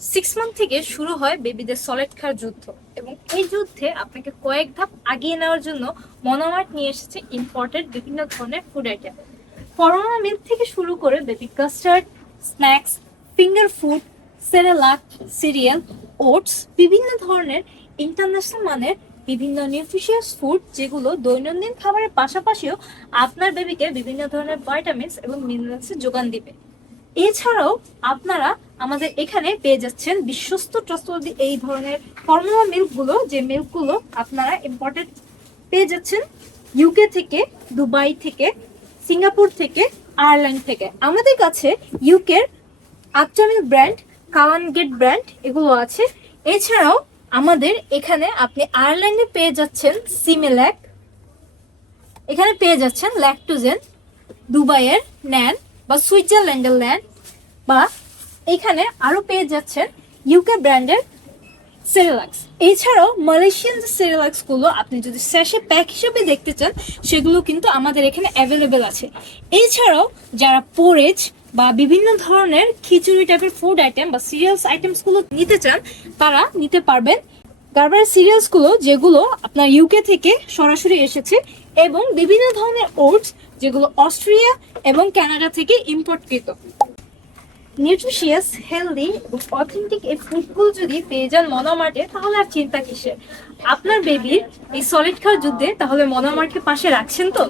6 month থেকে শুরু হয় বেবিদের সলিড খাওয়ার যুদ্ধ এবং এই যুদ্ধে আপনাকে কয়েক ধাপ আগিয়ে নেওয়ার জন্য মনোমার্ট নিয়ে এসেছে ইম্পোর্টেড বিভিন্ন ধরনের ফুড আইটেম। করোনা মিল্ক থেকে শুরু করে baby custard, snacks, finger food, Cerelac, serial, oats, বিভিন্ন ধরনের ইন্টারন্যাশনাল মানের বিভিন্ন নিউট্রিশিয়াস ফুড যেগুলো দৈনন্দিন খাবারের পাশাপাশিও আপনার বেবিকে বিভিন্ন ধরনের ভাইটামিনস এবং মিনারেলসের যোগান দিবে। এছাড়াও আপনারা আমাদের এখানে পেয়ে যাচ্ছেন বিশ্বস্ত ট্রাস্টওয়ার্দি এই ধরনের ফর্মুলা মিল্কগুলো, যে মিল্কগুলো আপনারা ইম্পোর্টেড পেয়ে যাচ্ছেন ইউকে থেকে, দুবাই থেকে, সিঙ্গাপুর থেকে, আয়ারল্যান্ড থেকে। আমাদের কাছে ইউকের আপটামিল ব্র্যান্ড, কাওয়ান গেট ব্র্যান্ড এগুলো আছে। এছাড়াও আমাদের এখানে আপনি আয়ারল্যান্ডে পেয়ে যাচ্ছেন সিমিল্যাক, এখানে পেয়ে যাচ্ছেন ল্যাকটোজেন, দুবাইয়ের ন্যান বা সুইজারল্যান্ডের ল্যান্ড, বা এখানে আরো পেয়ে যাচ্ছেন ইউকে ব্র্যান্ডের সেরেলাক্স। এছাড়াও মালয়েশিয়ান যে সেরেলাক্স গুলো আপনি যদি স্যাশে প্যাক হিসেবে দেখতে চান সেগুলো কিন্তু আমাদের এখানে অ্যাভেলেবেল আছে। এছাড়াও যারা পোরেজ বা বিভিন্ন ধরনের খিচুড়ি টাইপের ফুড আইটেম বা সিরিয়ালস আইটেমস গুলো নিতে চান তারা নিতে পারবেন। গার্বারের সিরিয়ালস গুলো যেগুলো আপনার ইউকে থেকে সরাসরি এসেছে, এবং বিভিন্ন ধরনের ওটস যেগুলো অস্ট্রিয়া এবং কানাডা থেকে ইম্পোর্টকৃত। নিউট্রিশিয়াস, হেলদি এবং অথেন্টিক এই ফুডগুলো যদি পেয়ে যান মনোমার্টে, তাহলে আর চিন্তা কিসের। আপনার বেবির এই সলিড খাওয়ার যুদ্ধে তাহলে মনোমার্টকে পাশে রাখছেন তো।